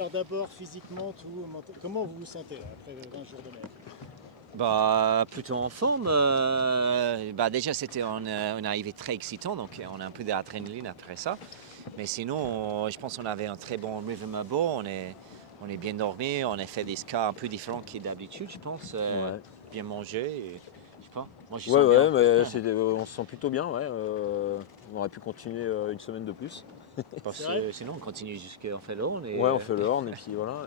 Alors d'abord, physiquement, comment vous vous sentez là, après 20 jours de mer? Bah, plutôt en forme. Bah, déjà, c'était une arrivée très excitant, donc on a un peu d'adrénaline après ça. Mais sinon, je pense qu'on avait un très bon rhythm à bord. On est bien dormi, on a fait des scars un peu différents que d'habitude, je pense. Ouais. Bien mangé, et, je sais pas. Moi, je Ouais, sens bien. ouais, mais on se sent plutôt bien, ouais. On aurait pu continuer une semaine de plus. C'est Parce vrai? que sinon, on continue jusqu'à fait l'heure. Ouais, on fait le horn et puis voilà.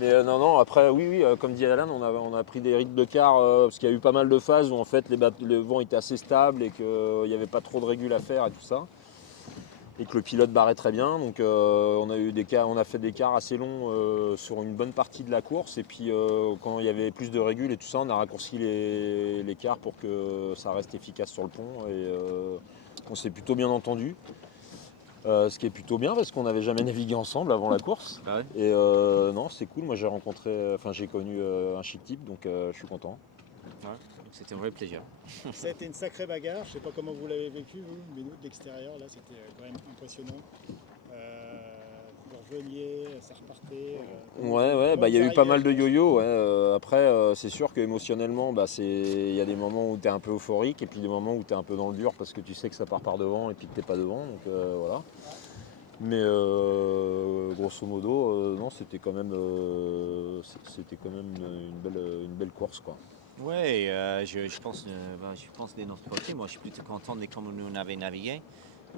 Mais non, non, après, oui, oui, comme dit Alan, on a pris des rides de quart parce qu'il y a eu pas mal de phases où en fait le vent était assez stable et qu'il n'y avait pas trop de régule à faire et tout ça. Et que le pilote barrait très bien. Donc on a eu on a fait des quarts assez longs sur une bonne partie de la course. Et puis quand il y avait plus de régule et tout ça, on a raccourci les quarts pour que ça reste efficace sur le pont. Et on s'est plutôt bien entendu. Ce qui est plutôt bien parce qu'on n'avait jamais navigué ensemble avant la course. Bah ouais. Et non, c'est cool. Moi j'ai connu un chic type, donc je suis content. Ouais. Donc, c'était un vrai plaisir. Ça a été une sacrée bagarre. Je sais pas comment vous l'avez vécu, vous, mais nous, de l'extérieur, là, c'était quand même impressionnant. Vous reveniez, ça repartait. Ouais, ouais, Comment bah il y vous a eu pas arriviez à mal de gérer ça? yo-yo. Ouais. Après, c'est sûr qu'émotionnellement, bah, il y a des moments où tu es un peu euphorique et puis des moments où tu es un peu dans le dur parce que tu sais que ça part par devant et puis que t'es pas devant. Donc voilà. Mais grosso modo, non, c'était quand même une belle course, quoi. Ouais, je pense de notre côté, moi je suis plutôt content de comment nous on avait navigué.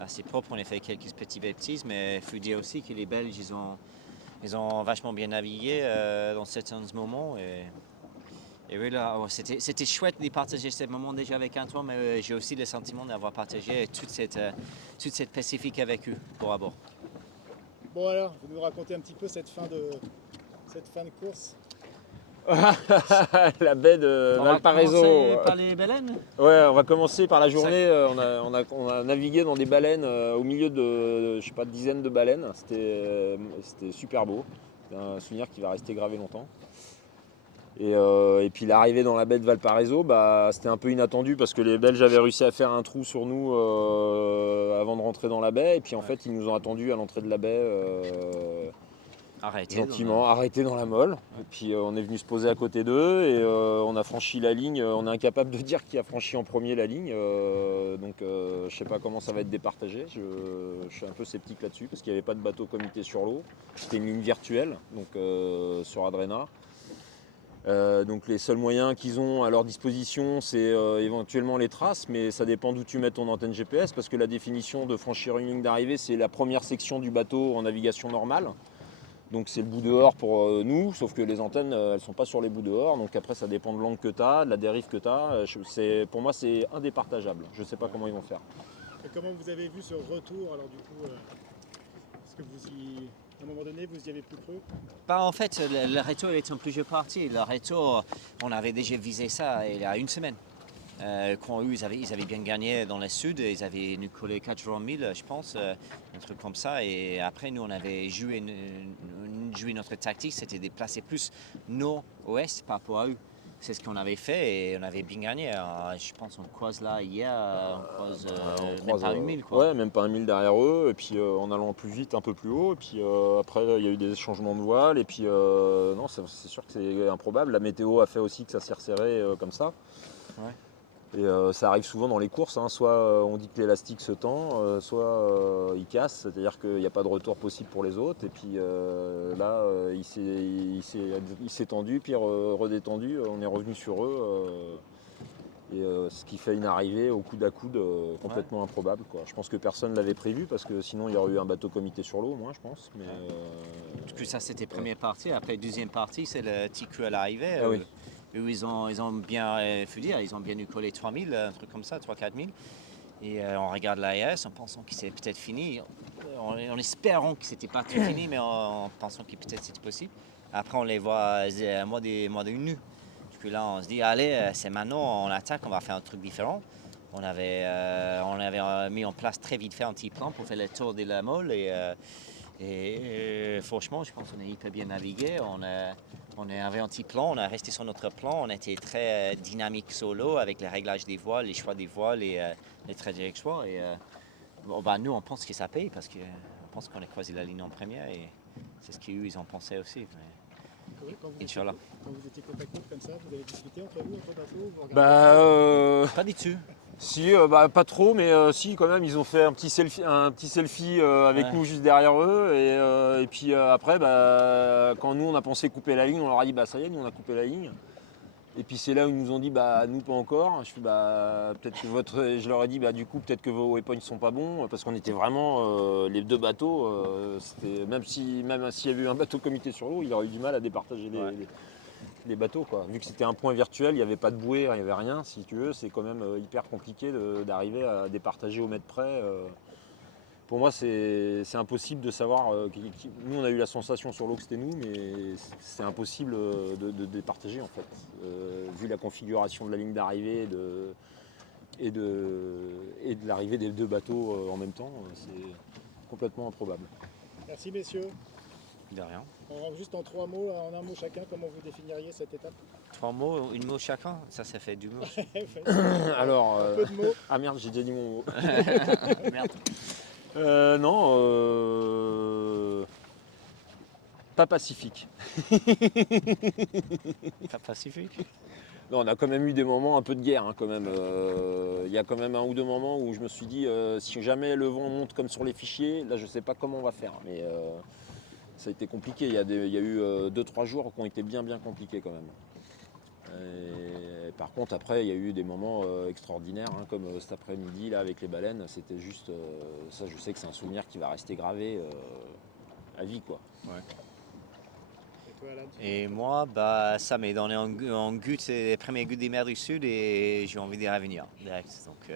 C'est propre, on a fait quelques petits bêtises, mais il faut dire aussi que les Belges, ils ont vachement bien navigué dans certains moments. Et oui, là, ouais, c'était chouette de partager ce moment déjà avec Antoine, mais j'ai aussi le sentiment d'avoir partagé toute cette Pacifique avec eux pour abord. Bon alors, vous nous racontez un petit peu cette fin de course. La baie de On va Valparaiso. commencer par les baleines. Ouais, on va commencer par la Ça- journée. On a navigué dans des baleines au milieu de, je sais pas, de dizaines de baleines. C'était super beau. C'est un souvenir qui va rester gravé longtemps. Et puis l'arrivée dans la baie de Valparaiso, bah, c'était un peu inattendu parce que les Belges avaient réussi à faire un trou sur nous avant de rentrer dans la baie. Et puis en ouais, fait, ils nous ont attendus à l'entrée de la baie arrêtez. gentiment, arrêtés dans la molle. Et Ouais. puis on est venu se poser à côté d'eux et on a franchi la ligne. On est incapable de dire qui a franchi en premier la ligne. Donc je sais pas comment ça va être départagé. Je suis un peu sceptique là-dessus parce qu'il n'y avait pas de bateau comité sur l'eau. C'était une ligne virtuelle, donc sur Adrena. Donc les seuls moyens qu'ils ont à leur disposition, c'est éventuellement les traces, mais ça dépend d'où tu mets ton antenne GPS, parce que la définition de franchir une ligne d'arrivée, c'est la première section du bateau en navigation normale. Donc c'est le bout dehors pour nous, sauf que les antennes, elles ne sont pas sur les bouts dehors, donc après ça dépend de l'angle que tu as, de la dérive que tu as. Pour moi, c'est indépartageable. Je ne sais pas Ouais. comment ils vont faire. Et comment vous avez vu ce retour, alors du coup, est-ce que à un moment donné, vous y avez plus cru? Bah, en fait, le retour est en plusieurs parties. Le retour, on avait déjà visé ça il y a une semaine. Quand eux, ils avaient bien gagné dans le sud, ils avaient nous collé 80 000, je pense, un truc comme ça. Et après, nous, on avait joué notre tactique, c'était de placer plus nord-ouest par rapport à eux. C'est ce qu'on avait fait et on avait bien gagné. Je pense qu'on croise là hier, on croise On même croise pas 1 000, quoi. ouais, même pas 1 000 derrière eux, et puis en allant plus vite, un peu plus haut, et puis après il y a eu des changements de voile, et puis non, c'est sûr que c'est improbable. La météo a fait aussi que ça s'est resserré comme ça. Ouais. Et ça arrive souvent dans les courses, hein. Soit on dit que l'élastique se tend, soit il casse, c'est-à-dire qu'il n'y a pas de retour possible pour les autres. Et puis là, il s'est tendu, puis redétendu, on est revenu sur eux. Ce qui fait une arrivée au coude à coude Ouais. complètement improbable, quoi. Je pense que personne ne l'avait prévu parce que sinon il y aurait eu un bateau comité sur l'eau, moi je pense. Mais Ouais. Du coup, ça, c'était ouais. première partie. Après, deuxième partie, c'est le petit cru à l'arrivée. Ah oui. Eux, ils ont bien, faut dire, ils ont bien eu collé 3000, un truc comme ça, 3 4 000. Et on regarde l'AS en pensant que c'est peut-être fini, en espérant que c'était pas tout fini, mais en pensant que peut-être c'était possible. Après, on les voit à moi de une nu. Puis là, on se dit, allez, c'est maintenant, on attaque, on va faire un truc différent. On avait mis en place très vite fait un petit plan pour faire le tour de la molle. Franchement, je pense qu'on a hyper bien navigué. On avait un petit plan, on a resté sur notre plan. On était très dynamique solo avec les réglages des voiles, les choix des voiles, les trajectoires. Et bon, bah, nous, on pense que ça paye parce qu'on pense qu'on a croisé la ligne en première. c'est ce qu'ils ont pensé aussi. Quand vous, étiez, Inch'Allah. quand vous étiez côte à côte comme ça, vous avez discuté entre vous, entre bateaux vous regardez Pas du tout. Si, pas trop, mais si quand même, ils ont fait un petit selfie avec Ouais. nous juste derrière eux. Et puis après, quand nous on a pensé couper la ligne, on leur a dit bah ça y est, nous on a coupé la ligne. Et puis c'est là où ils nous ont dit bah nous pas encore. Je fais peut-être que je leur ai dit du coup peut-être que vos waypoints sont pas bons parce qu'on était vraiment les deux bateaux. C'était même s'il y avait eu un bateau comité sur l'eau, il aurait eu du mal à départager Ouais. les bateaux quoi. Vu que c'était un point virtuel, il n'y avait pas de bouée, il n'y avait rien. Si tu veux, c'est quand même hyper compliqué d'arriver à départager au mètre près. Pour moi, c'est impossible de savoir. Nous, on a eu la sensation sur l'eau que c'était nous, mais c'est impossible de départager en fait. Vu la configuration de la ligne d'arrivée et de l'arrivée des deux bateaux en même temps, c'est complètement improbable. Merci messieurs. De rien. On rentre juste en 3 mots, en un mot chacun, comment vous définiriez cette étape? 3 mots, une mot chacun, ça fait 2 mots. Alors, Un peu de mots. ah merde, j'ai déjà dit mon mot. Merde. Non, pas pacifique. Pas pacifique. Non, on a quand même eu des moments un peu de guerre, hein, quand même. Il y a quand même un ou deux moments où je me suis dit, si jamais le vent monte comme sur les fichiers, là je sais pas comment on va faire. Mais ça a été compliqué. Il y a eu 2-3 jours qui ont été bien compliqués quand même. Et par contre, après, il y a eu des moments extraordinaires, hein, comme cet après-midi là avec les baleines. C'était juste, ça, je sais que c'est un souvenir qui va rester gravé à vie, quoi. Ouais. Et toi Alan? Et moi, ça m'est donné en goût, c'est les premiers goûts des mers du Sud et j'ai envie d'y revenir direct. Donc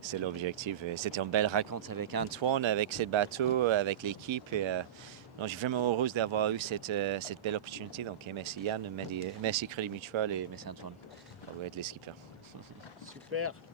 c'est l'objectif. Et c'était une belle rencontre avec Antoine, avec ce bateau, avec l'équipe. Et non, je suis vraiment heureuse d'avoir eu cette belle opportunité. Donc merci Yann, merci Crédit Mutuel et merci Antoine d'avoir été les skippers. Super.